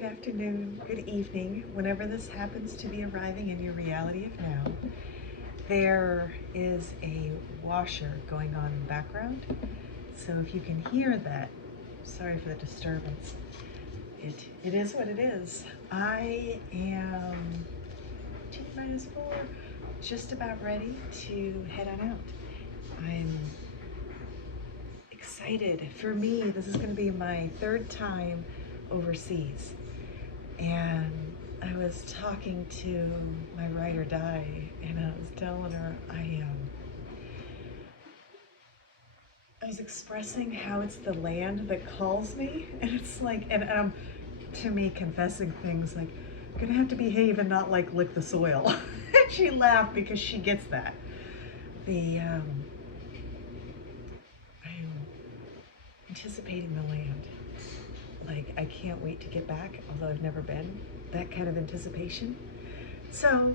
good afternoon, good evening, whenever this happens to be arriving in your reality of now. There is a washer going on in the background, so if you can hear that, sorry for the disturbance. It is what it is. I am T-4, just about ready to head on out. I'm excited. For me, this is going to be my third time overseas. And I was talking to my ride or die, and I was telling her I was expressing how it's the land that calls me, and it's like, and to me, confessing things like, I'm gonna have to behave and not like lick the soil. And she laughed because she gets that. I'm anticipating the land. Like, I can't wait to get back, although I've never been. That kind of anticipation. So,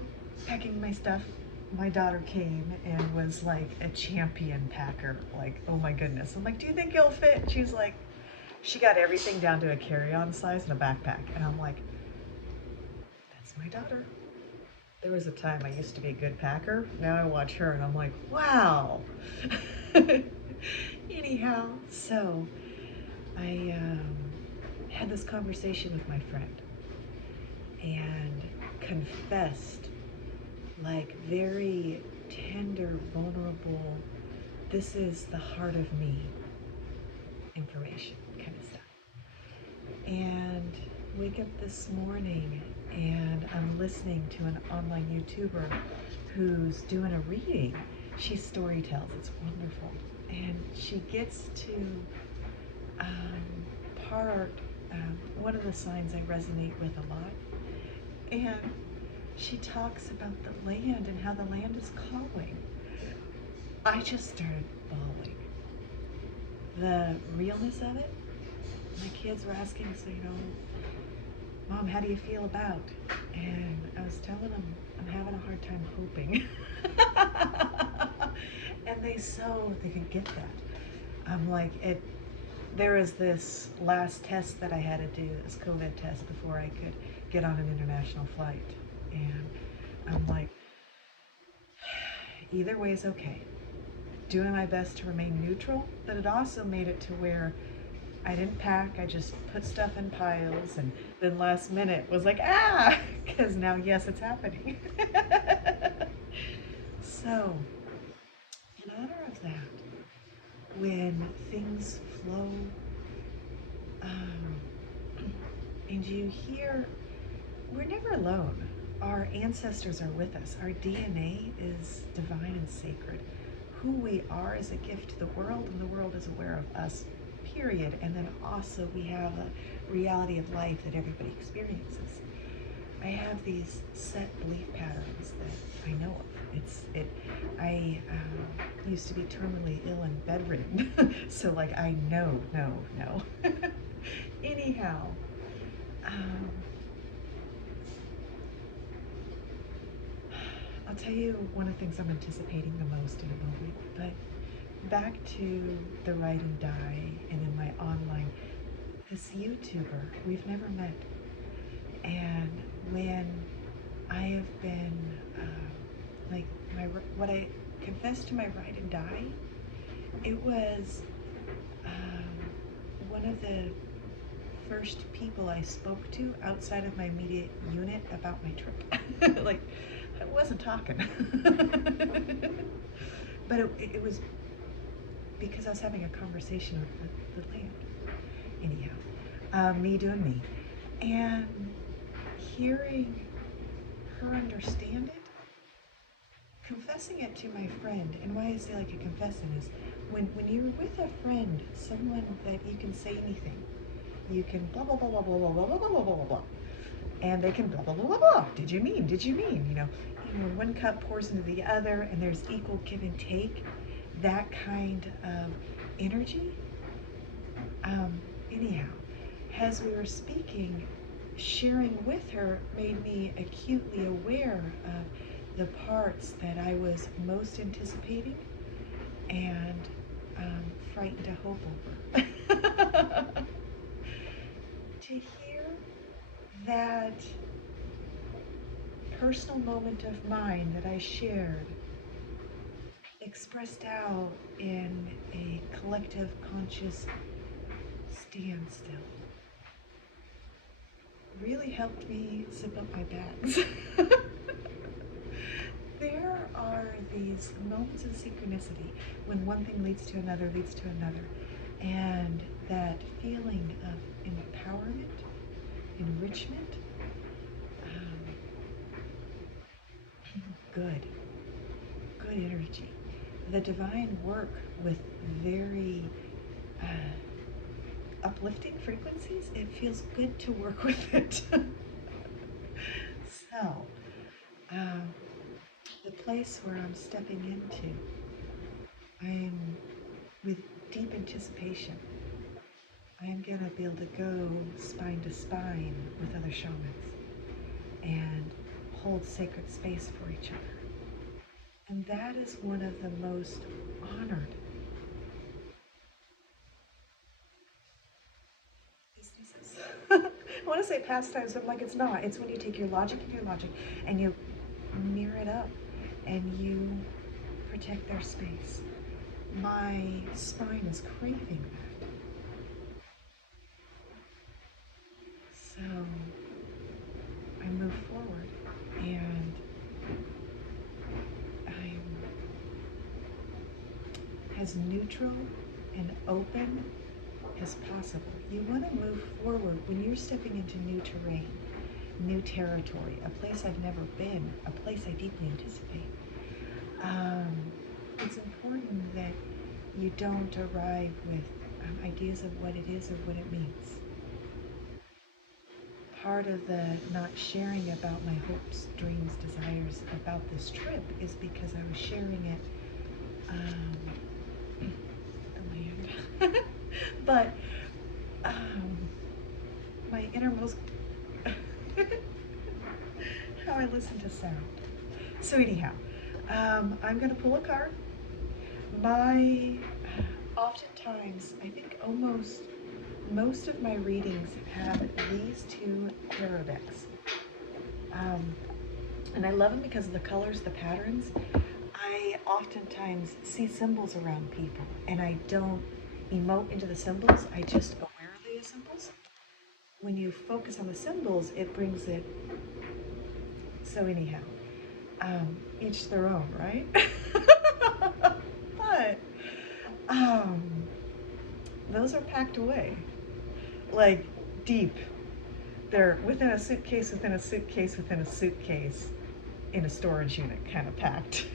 packing my stuff, my daughter came and was like a champion packer. Like, oh my goodness. I'm like, do you think it'll fit? She's like, she got everything down to a carry-on size and a backpack. And I'm like, that's my daughter. There was a time I used to be a good packer. Now I watch her and I'm like, wow. Anyhow, so I had this conversation with my friend and confessed, like, very tender, vulnerable, this is the heart of me information kind of stuff. And wake up this morning and I'm listening to an online YouTuber who's doing a reading. She storytells, it's wonderful. And she gets to one of the signs I resonate with a lot. And she talks about the land and how the land is calling. I just started bawling. The realness of it. My kids were asking, so, Mom, how do you feel about? And I was telling them I'm having a hard time hoping. And they could get that. I'm like, there was this last test that I had to do, this COVID test, before I could get on an international flight. And I'm like, either way is okay. Doing my best to remain neutral, but it also made it to where I didn't pack, I just put stuff in piles, and then last minute was like, because now, yes, it's happening. So, in honor of that, when things flow, and you hear, we're never alone. Our ancestors are with us. Our DNA is divine and sacred. Who we are is a gift to the world, and the world is aware of us, period. And then also we have a reality of life that everybody experiences. I have these set belief patterns that I know of. I used to be terminally ill and bedridden, so like I know. Anyhow, I'll tell you one of the things I'm anticipating the most in a moment, but back to the ride and die and in my online, this YouTuber, we've never met. And when I have been, what I confessed to my ride and die, it was one of the first people I spoke to outside of my immediate unit about my trip. Like, I wasn't talking. But it was because I was having a conversation with the land. Anyhow, me doing me. And hearing her understand it, confessing it to my friend, and why I say like a confessing is when you're with a friend, someone that you can say anything, you can blah blah blah blah blah blah blah blah blah blah blah blah, and they can blah blah blah blah blah. Did you mean? One cup pours into the other, and there's equal give and take. That kind of energy. Anyhow, as we were speaking, sharing with her made me acutely aware of the parts that I was most anticipating and frightened to hope over. To hear that personal moment of mine that I shared, expressed out in a collective conscious standstill, really helped me zip up my bags. There are these moments of synchronicity when one thing leads to another, and that feeling of empowerment, enrichment, good energy. The divine work with very uplifting frequencies. It feels good to work with it. So, the place where I'm stepping into, I'm with deep anticipation. I am going to be able to go spine to spine with other shamans and hold sacred space for each other. And that is one of the most honored businesses. I want to say pastimes, but I'm like, it's not. It's when you take your logic and you mirror it up and you protect their space. My spine is craving that. So I move forward and I'm as neutral and open as possible. You want to move forward when you're stepping into new terrain, new territory, a place I've never been, a place I deeply anticipate. It's important that you don't arrive with ideas of what it is or what it means. Part of the not sharing about my hopes, dreams, desires about this trip is because I was sharing it the land. But my innermost how I listen to sound. So anyhow, I'm going to pull a card. Oftentimes, I think almost most of my readings have these two tarot decks. And I love them because of the colors, the patterns. I oftentimes see symbols around people, and I don't emote into the symbols. I just awarely the symbols. When you focus on the symbols, it brings it. So anyhow, each their own, right? But those are packed away, like deep. They're within a suitcase, within a suitcase, within a suitcase, in a storage unit, kind of packed.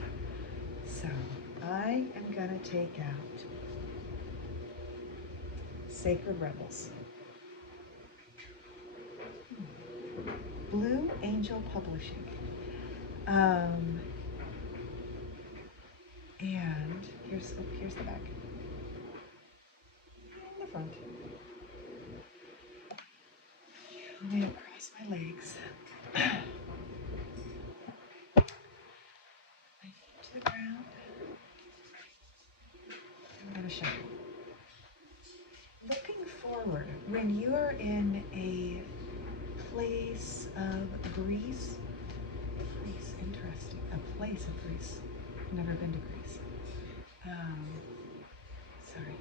So I am gonna take out Sacred Rebels. Blue Angel Publishing. And here's the back. And the front. I'm gonna cross my legs. My feet to the ground. I'm gonna show you. Looking forward, when you are in a place of Greece, interesting, a place of Greece. Never been to Greece. Sorry.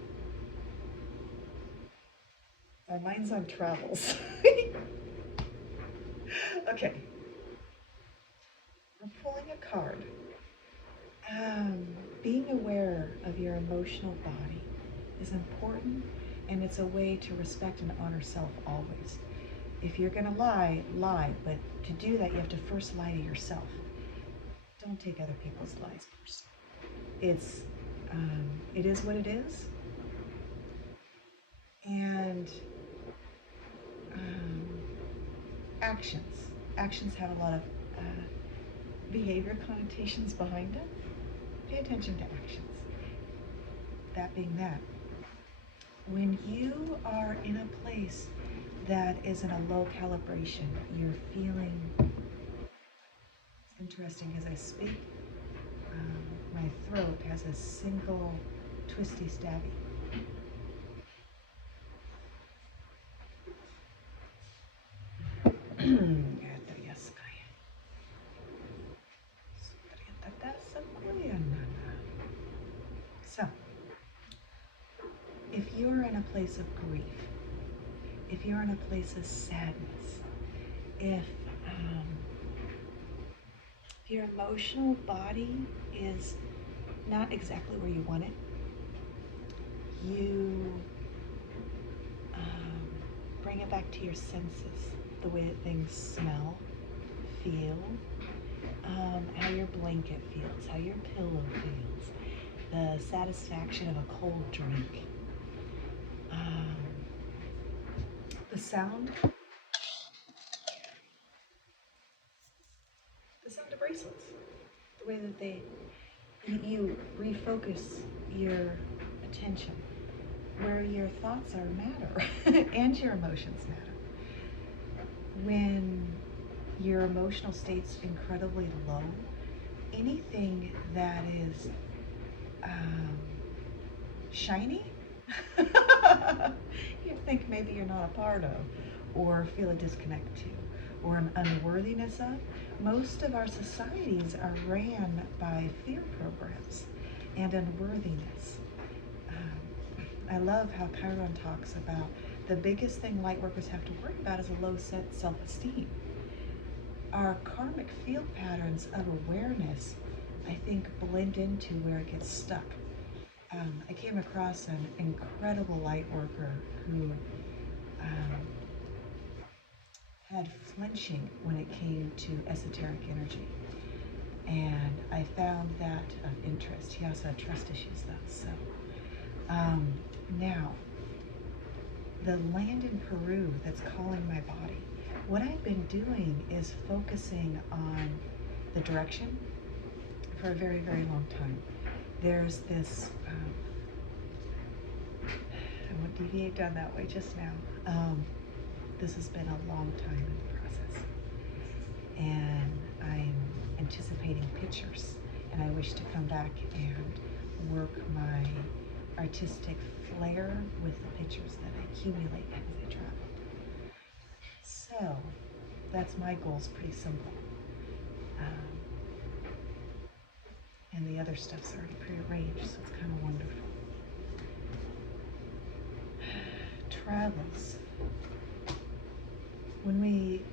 My mind's on travels. Okay. I'm pulling a card. Being aware of your emotional body is important, and it's a way to respect and honor self always. If you're gonna lie, but to do that, you have to first lie to yourself. Don't take other people's lies personally. It is what it is, and actions have a lot of behavior connotations behind it. Pay attention to actions. That being that, when you are in a place that is in a low calibration, you're feeling, it's interesting as I speak, my throat has a single twisty stabby. So, if you're in a place of grief, if you're in a place of sadness, if your emotional body is not exactly where you want it, you bring it back to your senses, the way that things smell, feel, how your blanket feels, how your pillow feels, the satisfaction of a cold drink, the sound of bracelets, the way that you refocus your attention where your thoughts are matter and your emotions matter. When your emotional state's incredibly low, anything that is shiny, you think maybe you're not a part of, or feel a disconnect to, or an unworthiness of. Most of our societies are ran by fear programs and unworthiness. I love how Chiron talks about the biggest thing light workers have to worry about is a low self-esteem. Our karmic field patterns of awareness, I think, blend into where it gets stuck. I came across an incredible light worker who had flinching when it came to esoteric energy. And I found that of interest. He also had trust issues though. So now, the land in Peru that's calling my body, what I've been doing is focusing on the direction for a very, very long time. There's this, I won't deviate down that way just now. This has been a long time in the process. And I'm anticipating pictures. And I wish to come back and work my artistic flair with the pictures that I accumulate as I travel. So that's my goals, pretty simple. And the other stuff's already prearranged, so it's kind of wonderful. Travels. When we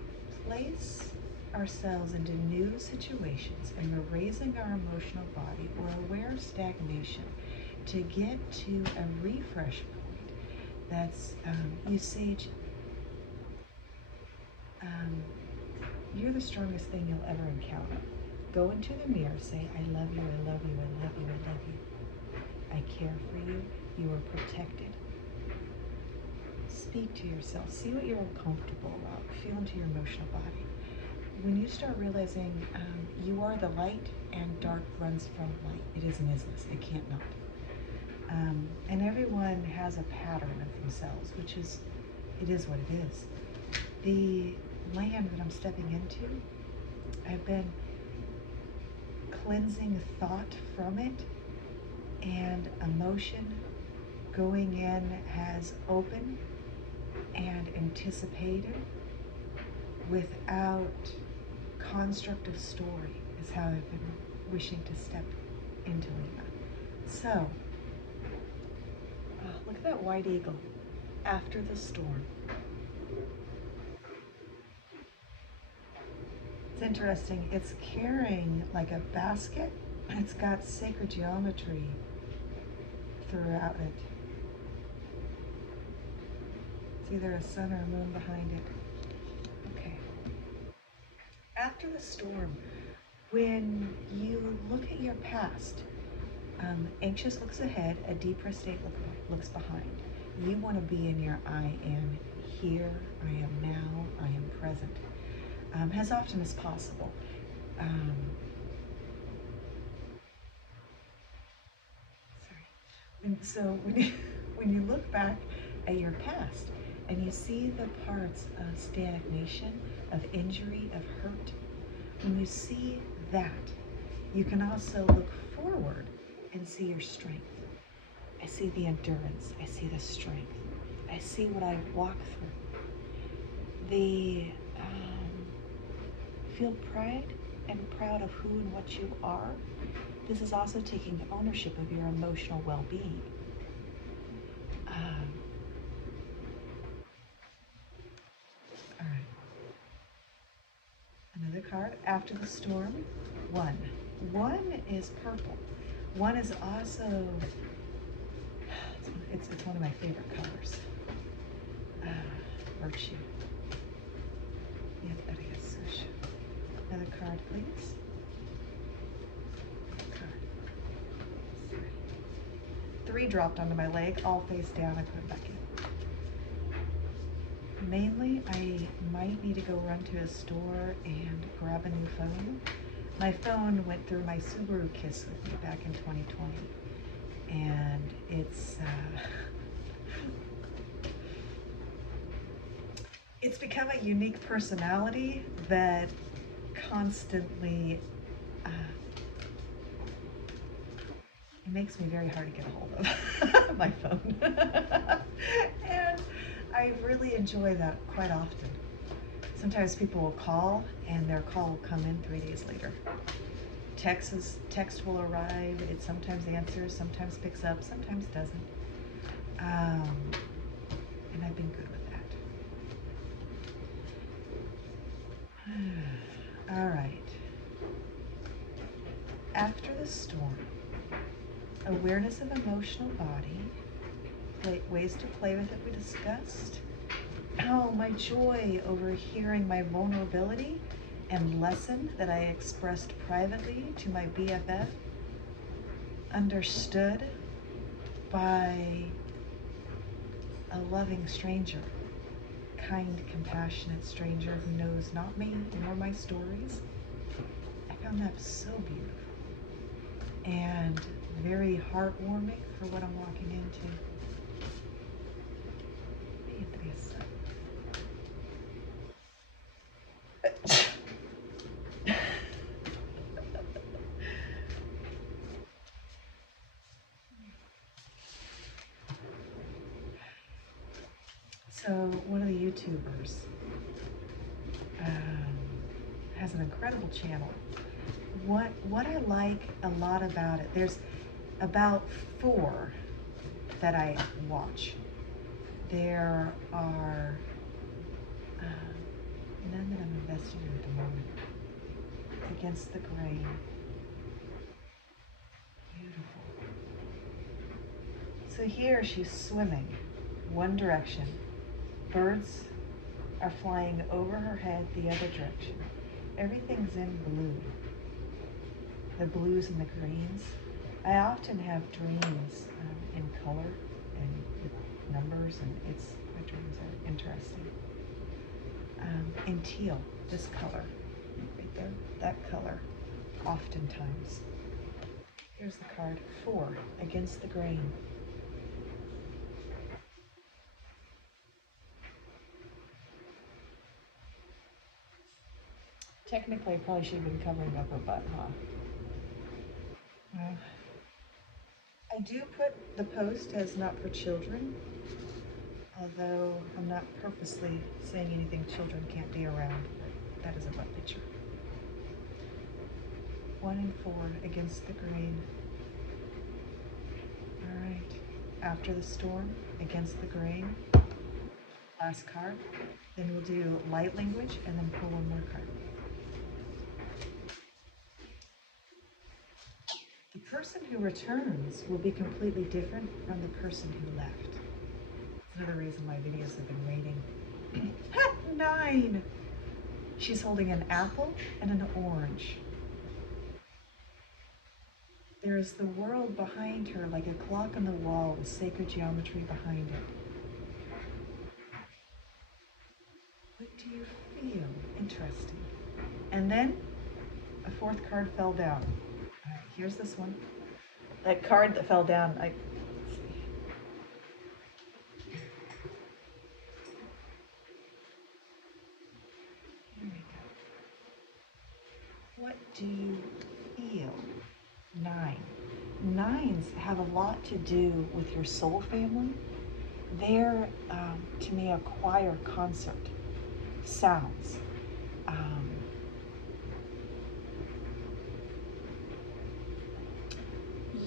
place ourselves into new situations and we're raising our emotional body, we're aware of stagnation to get to a refresh point. That's, you sage, you're the strongest thing you'll ever encounter. Go into the mirror, say, I love you, I love you, I love you, I love you. I care for you, you are protected. Speak to yourself, see what you're uncomfortable about, feel into your emotional body. When you start realizing you are the light and dark runs from light, it is and isn't, it can't not. And everyone has a pattern of themselves, which is, it is what it is. The land that I'm stepping into, I've been cleansing thought from it, and emotion going in has opened and anticipated without construct of story is how I've been wishing to step into Lima. So, look at that white eagle after the storm. It's interesting, it's carrying like a basket. It's got sacred geometry throughout it. It's either a sun or a moon behind it. Okay. After the storm, when you look at your past, anxious looks ahead, a depressed state looks behind. You want to be in your I am here, I am now, I am present, as often as possible. And so when you look back at your past and you see the parts of stagnation, of injury, of hurt, when you see that, you can also look forward and see your strength. I see the endurance, I see the strength, I see what I've walked through. The feel pride and proud of who and what you are, this is also taking ownership of your emotional well-being. All right. Another card, After the Storm, 1. 1 is purple. 1 is also, it's one of my favorite colors. Virtue. Another card, please. Card. 3 dropped onto my leg, all face down. I put them back in. Mainly, I might need to go run to a store and grab a new phone. My phone went through my Subaru Kiss with me back in 2020, and it's become a unique personality that constantly, it makes me very hard to get a hold of, my phone. And I really enjoy that quite often. Sometimes people will call and their call will come in 3 days later. Text will arrive, it sometimes answers, sometimes picks up, sometimes doesn't. And I've been good with that. All right. After the storm, awareness of emotional body, ways to play with it we discussed. Oh, my joy over hearing my vulnerability and lesson that I expressed privately to my BFF, understood by a loving stranger, kind, compassionate stranger who knows not me nor my stories. I found that so beautiful and very heartwarming for what I'm walking into. So one of the YouTubers has an incredible channel. What I like a lot about it, there's about 4 that I watch. There are none that I'm invested in at the moment. Against the Grain. Beautiful. So here she's swimming one direction. Birds are flying over her head the other direction. Everything's in blue. The blues and the greens. I often have dreams in color and with numbers, and my dreams are interesting. In teal, this color, right there, that color, oftentimes. Here's the card, 4, Against the Grain. Technically, I probably should have been covering up her butt, huh? Well, I do put the post as not for children, although I'm not purposely saying anything children can't be around. That is a butt picture. 1 and 4, Against the Grain. All right, After the Storm, Against the Grain. Last card. Then we'll do light language and then pull one more card. The person who returns will be completely different from the person who left. That's another reason my videos have been waiting. 9! She's holding an apple and an orange. There is the world behind her, like a clock on the wall with sacred geometry behind it. What do you feel? Interesting. And then a 4th card fell down. All right, here's this one. That card that fell down, let's see. Here we go. What do you feel? 9. 9s have a lot to do with your soul family. They're, to me, a choir concert. Sounds.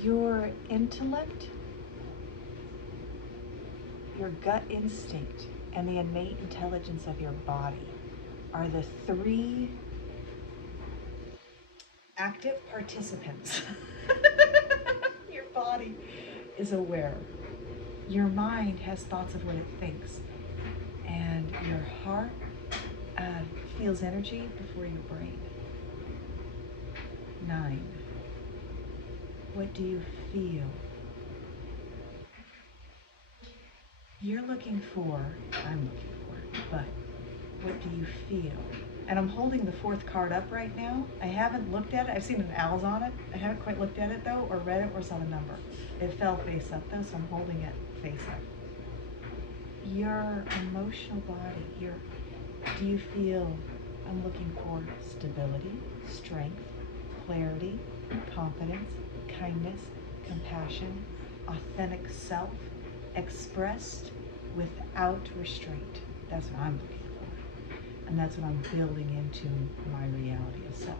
Your intellect, your gut instinct, and the innate intelligence of your body are the three active participants. Your body is aware. Your mind has thoughts of what it thinks. And your heart feels energy before your brain. 9. What do you feel? I'm looking for, but what do you feel? And I'm holding the 4th card up right now. I haven't looked at it. I've seen an owl's on it. I haven't quite looked at it though, or read it, or saw the number. It fell face up though, so I'm holding it face up. Your emotional body, do you feel, I'm looking for stability, strength, clarity, confidence, kindness, compassion, authentic self, expressed without restraint. That's what I'm looking for. And that's what I'm building into my reality of self.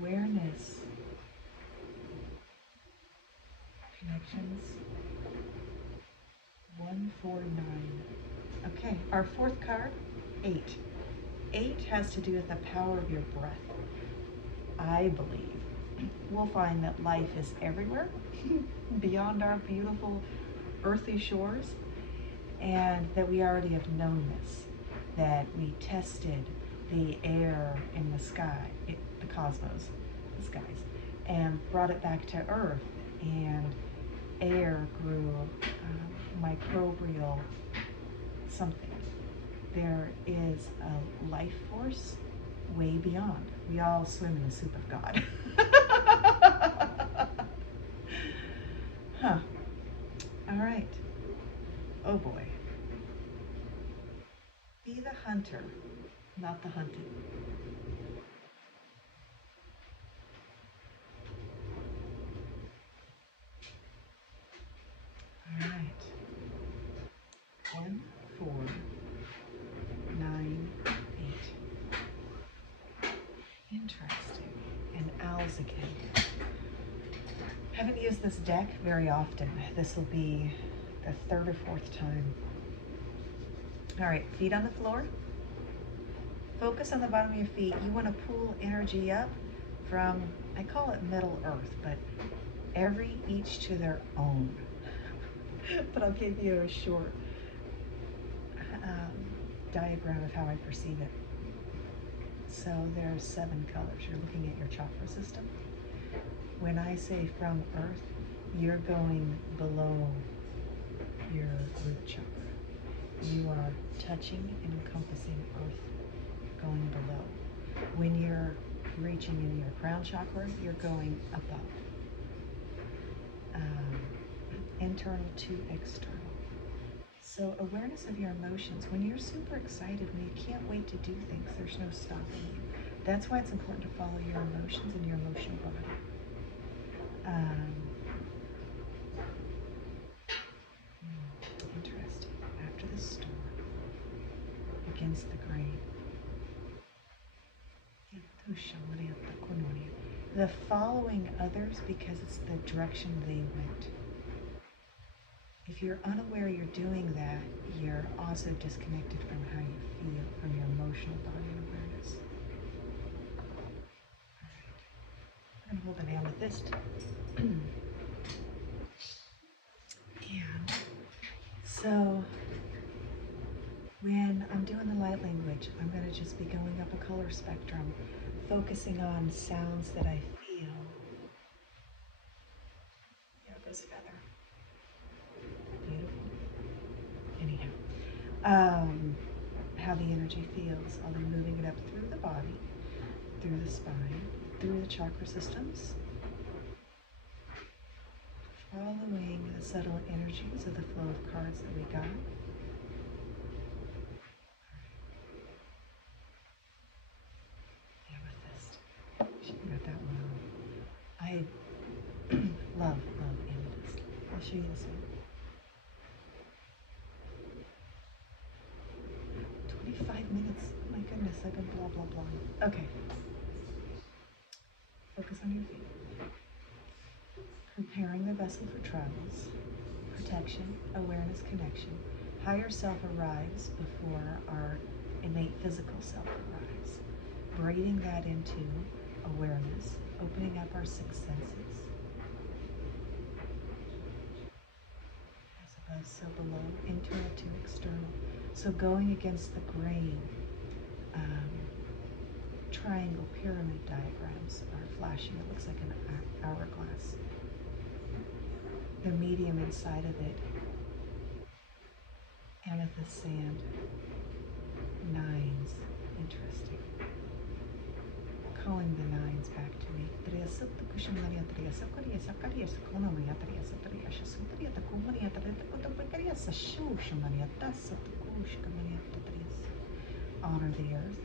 Awareness, connections, 1, 4, 9. Okay, our 4th card, 8. 8 has to do with the power of your breath. I believe we'll find that life is everywhere beyond our beautiful earthly shores, and that we already have known this, that we tested the air in the sky, the cosmos, the skies, and brought it back to Earth, and air grew microbial something. There is a life force way beyond. We all swim in the soup of God. Huh. All right. Oh boy. Be the hunter, not the hunted. All right. 1, 4, 9, 8. Interesting. And owls again. Haven't used this deck very often. This will be the 3rd or 4th time. All right, feet on the floor. Focus on the bottom of your feet. You want to pull energy up from, I call it Middle Earth, but each to their own. But I'll give you a short diagram of how I perceive it. So there are 7 colors. You're looking at your chakra system. When I say from Earth, you're going below your root chakra. You are touching and encompassing Earth, going below. When you're reaching in your crown chakra, you're going above. Internal to external. So awareness of your emotions. When you're super excited, when you can't wait to do things, there's no stopping you. That's why it's important to follow your emotions and your emotional body. Interesting. After the storm, against the grain, the following others because it's the direction they went. If you're unaware you're doing that, you're also disconnected from how you feel, from your emotional body and awareness. All right. I'm going to hold an amethyst. And so when I'm doing the light language, I'm going to just be going up a color spectrum, focusing on sounds that I feel. Yoga's feather. Beautiful. Anyhow, how the energy feels. I'll be moving it up through the body, through the spine, through the chakra systems, following the subtle energies of the flow of cards that we got. Amethyst. She got that one on. I love amethyst. I'll show you this one. 25 minutes. Oh my goodness, I've been blah, blah, blah. Okay. on your feet. Preparing the vessel for travels, protection, awareness, connection. Higher self arrives before our innate physical self arrives. Braiding that into awareness, opening up our six senses. As above, so below, internal to external. So going against the grain, triangle pyramid diagrams are flashing. It looks like an hourglass. The medium inside of it, amethyst sand, nines. Interesting. Calling the nines back to me. Honor the earth.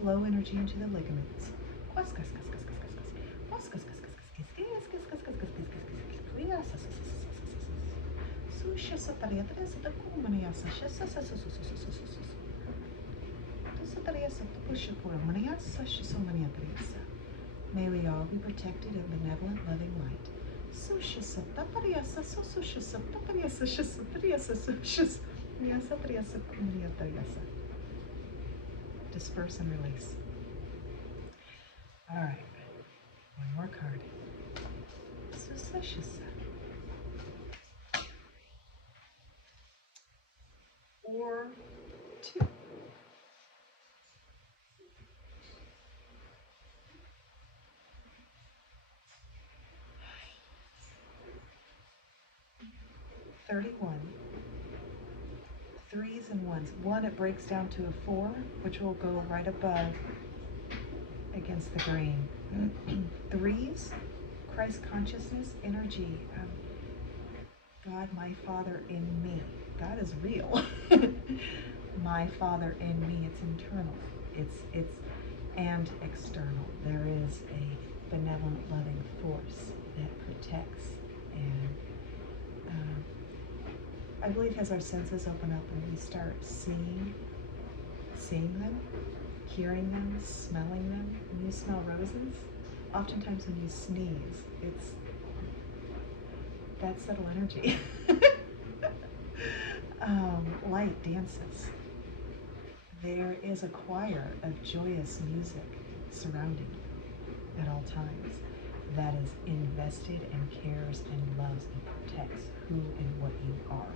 Flow energy into the ligaments. May we all be protected in benevolent, loving light. Disperse and release. All right, one more card. 4, 2. $31. Threes and ones. One, it breaks down to a 4, which will go right above against the grain. Threes, Christ consciousness, energy. God, my Father in me. God is real. My Father in me. It's internal. It's and external. There is a benevolent, loving force that protects and I believe as our senses open up and we start seeing them, hearing them, smelling them. When you smell roses, oftentimes when you sneeze, it's that subtle energy. Light dances. There is a choir of joyous music surrounding you at all times that is invested and cares and loves and protects who and what you are.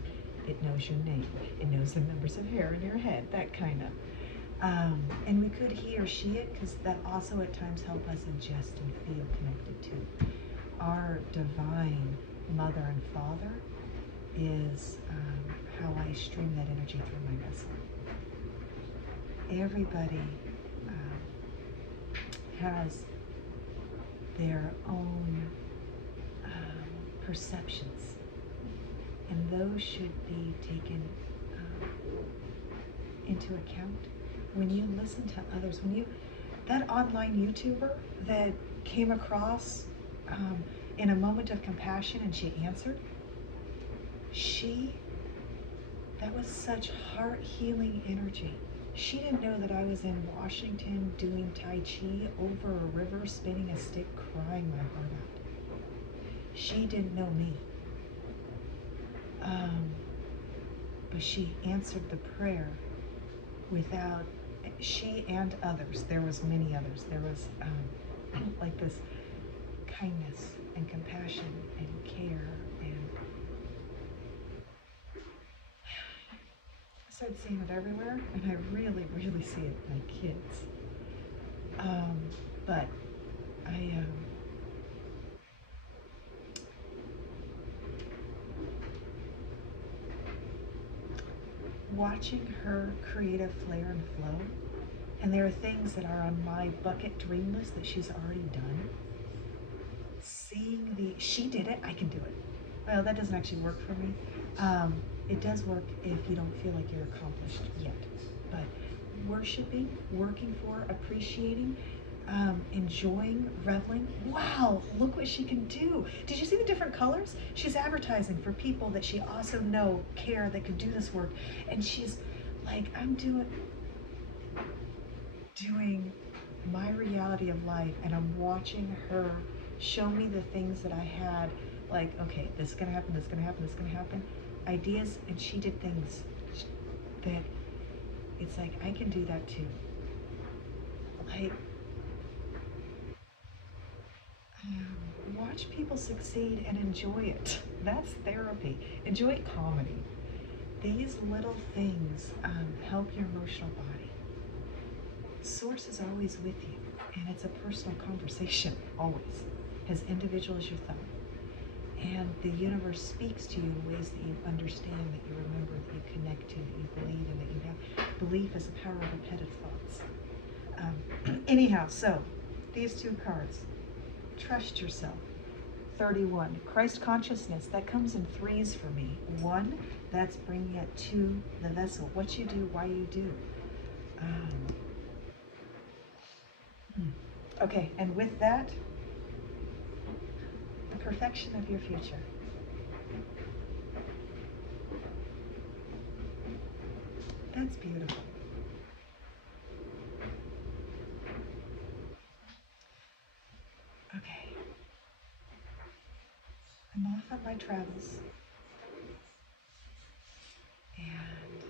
It knows your name. It knows the numbers of hair in your head, that kind of. And we could he or she it because that also at times help us ingest and feel connected to. Our divine mother and father is how I stream that energy through my vessel. Everybody has their own perceptions, and those should be taken into account when you listen to others. That online YouTuber that came across in a moment of compassion and she answered, that was such heart-healing energy. She didn't know that I was in Washington doing Tai Chi over a river, spinning a stick, crying my heart out. She didn't know me. But she answered the prayer without, she and others, there was many others, there was like this kindness and compassion and care, and I started seeing it everywhere, and I really, really see it in my kids. But I watching her creative flair and flow, and there are things that are on my bucket dream list that she's already done. Seeing she did it, I can do it. Well, that doesn't actually work for me. It does work if you don't feel like you're accomplished yet. But worshiping, working for, appreciating, enjoying, reveling. Wow, look what she can do. Did you see the different colors? She's advertising for people that she also know care that could do this work. And she's like, I'm doing my reality of life, and I'm watching her show me the things that I had, like, okay, this is gonna happen, this is gonna happen, this is gonna happen, ideas, and she did things that it's like, I can do that too. Like, watch people succeed and enjoy it. That's therapy. Enjoy comedy. These little things help your emotional body. Source is always with you, and it's a personal conversation, always, as individual as your thumb. And the universe speaks to you in ways that you understand, that you remember, that you connect to, that you believe in, that you have. Belief is the power of repetitive thoughts. Anyhow, so these two cards. Trust yourself. 31. Christ consciousness. That comes in threes for me. 1, that's bringing it to the vessel. What you do, why you do. Okay, and with that, the perfection of your future. That's beautiful. Okay. I'm off on my travels. And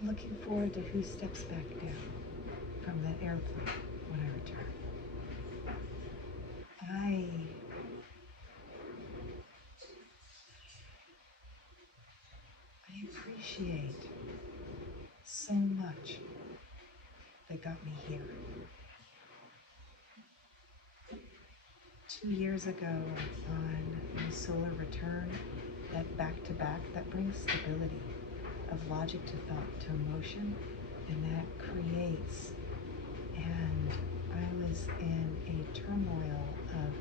I'm looking forward to who steps back down from the airplane when I return. I appreciate so much that got me here. 2 years ago on my solar return, that back-to-back, that brings stability of logic to thought to emotion, and that creates, and I was in a turmoil of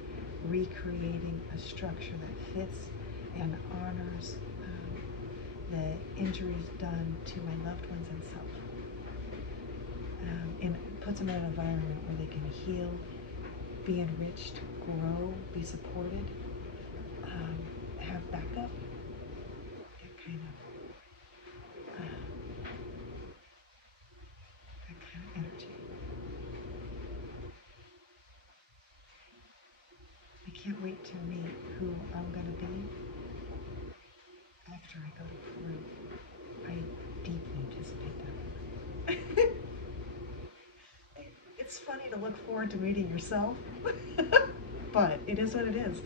recreating a structure that fits and honors the injuries done to my loved ones and self, and puts them in an environment where they can heal, be enriched, grow, be supported, have backup, that kind of energy. I can't wait to meet who I'm going to be after I go to Peru. I deeply anticipate that. It's funny to look forward to meeting yourself, but it is what it is.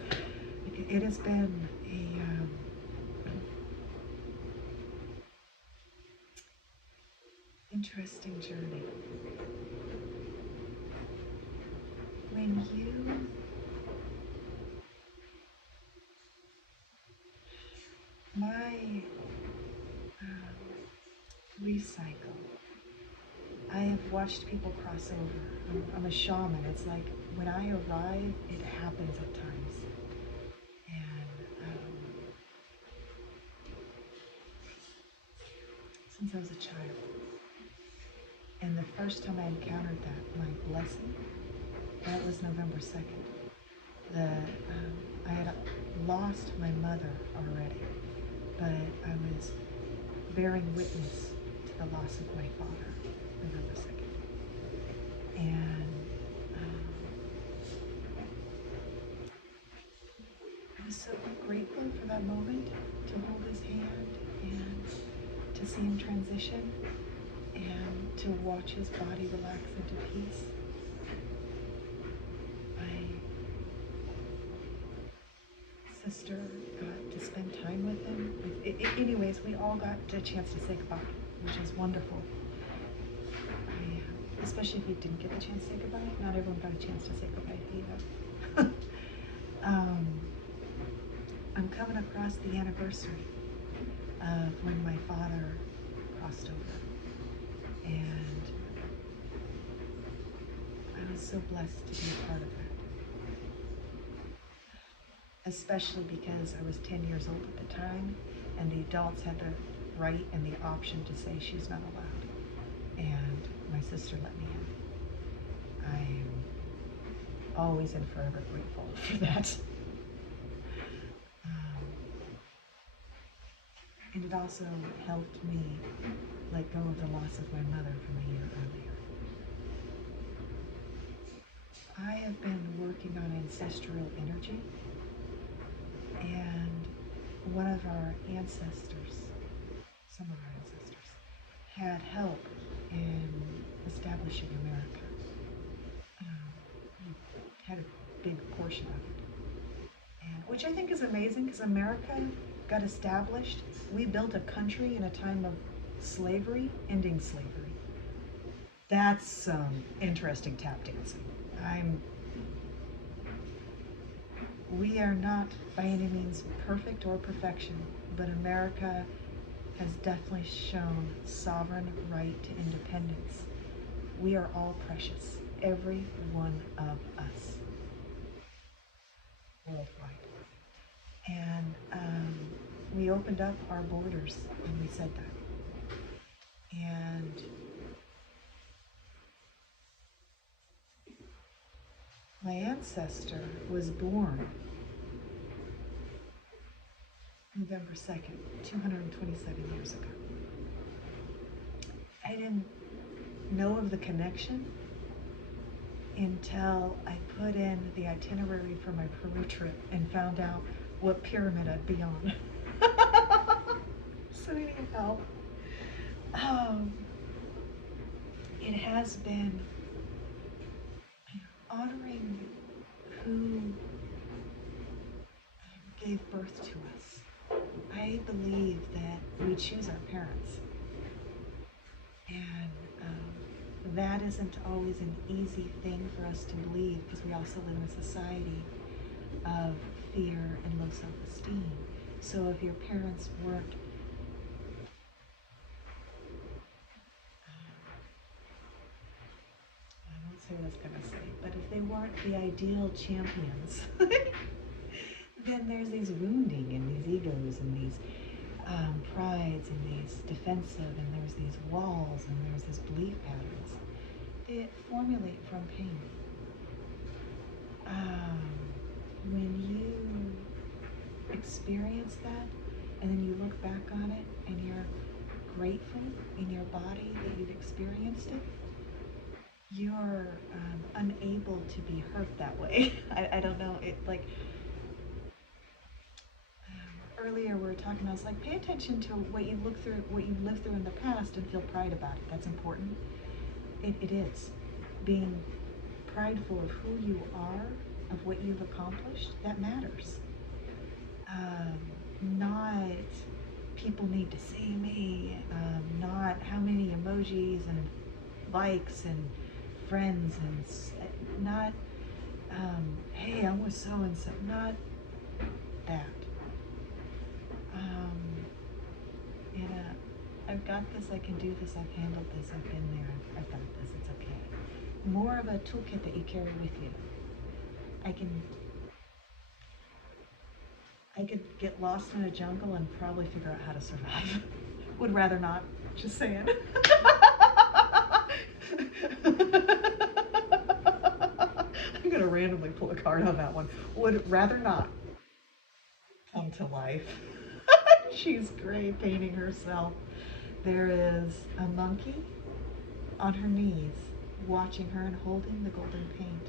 It has been a interesting journey. When you my recycle, I have watched people cross over. I'm a shaman. It's like when I arrive, it happens at times. And since I was a child, and the first time I encountered that, my blessing, that was November 2nd. I had lost my mother already, but I was bearing witness to the loss of my father, November 2nd. And I was so grateful for that moment, to hold his hand and to see him transition and to watch his body relax into peace. My sister got to spend time with him. Anyways, we all got a chance to say goodbye, which is wonderful. Especially if you didn't get the chance to say goodbye. Not everyone got a chance to say goodbye either. I'm coming across the anniversary of when my father crossed over. And I was so blessed to be a part of that. Especially because I was 10 years old at the time, and the adults had the right and the option to say she's not allowed. sister let me in. I'm always and forever grateful for that. And it also helped me let go of the loss of my mother from a year earlier. I have been working on ancestral energy, and one of our ancestors, some of our ancestors, had help in establishing America. Had a big portion of it, and, which I think is amazing because America got established. We built a country in a time of slavery, ending slavery. That's some interesting tap dancing. We are not by any means perfect or perfection, but America has definitely shown sovereign right to independence. We are all precious, every one of us, worldwide. And we opened up our borders and we said that. And my ancestor was born November 2nd, 227 years ago. I didn't know of the connection until I put in the itinerary for my Peru trip and found out what pyramid I'd be on. So anyhow, it has been honoring who gave birth to us. I believe that we choose our parents, and that isn't always an easy thing for us to believe because we also live in a society of fear and low self-esteem. So if your parents weren't I won't say what I was going to say, but if they weren't the ideal champions, then there's these wounding and these egos and these prides and these defensive, and there's these walls and there's these belief patterns that formulate from pain. When you experience that and then you look back on it and you're grateful in your body that you've experienced it, you're unable to be hurt that way. I don't know, it like earlier we were talking, I was like, pay attention to what you look through, what you've lived through in the past and feel pride about it. That's important. It is. Being prideful of who you are, of what you've accomplished, that matters. Not people need to see me, not how many emojis and likes and friends, and not, hey, I'm with so-and-so, not that. I've got this, I can do this, I've handled this, I've been there, I've got this, it's okay. More of a toolkit that you carry with you. I could get lost in a jungle and probably figure out how to survive. Would rather not, just saying. I'm gonna randomly pull a card on that one. Would rather not come to life. She's gray painting herself. There is a monkey on her knees watching her and holding the golden paint.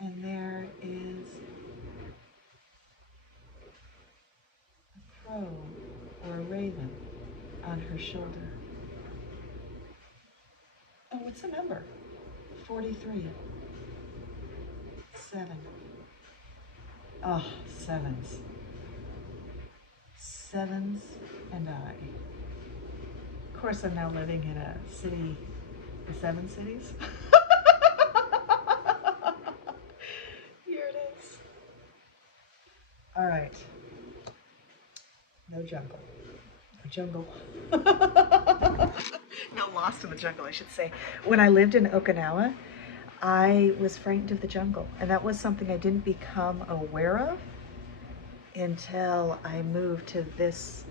And there is a crow or a raven on her shoulder. Oh, what's the number? 43. 7. Oh, sevens. Sevens and I. Of course, I'm now living in a city, the 7 cities. Here it is. All right. No jungle. No jungle. No, lost in the jungle, I should say. When I lived in Okinawa, I was frightened of the jungle, and that was something I didn't become aware of until I moved to this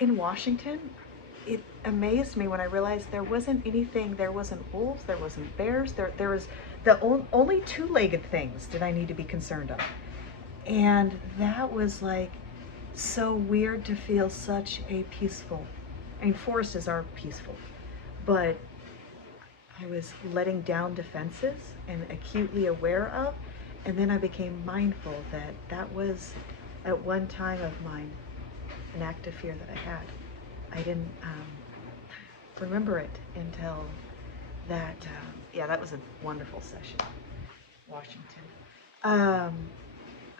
in Washington, it amazed me when I realized there wasn't anything, there wasn't wolves, there wasn't bears, there was the only two-legged things that I need to be concerned of. And that was like so weird to feel such a peaceful, I mean, forests are peaceful, but I was letting down defenses and acutely aware of, and then I became mindful that that was at one time of mine an act of fear that I had. I didn't remember it until that, yeah, that was a wonderful session, Washington.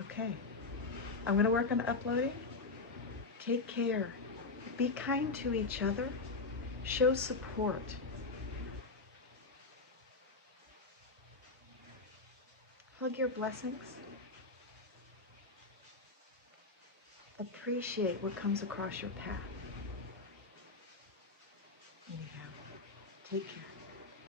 Okay, I'm going to work on uploading. Take care. Be kind to each other. Show support. Hug your blessings. Appreciate what comes across your path. Anyhow, take care.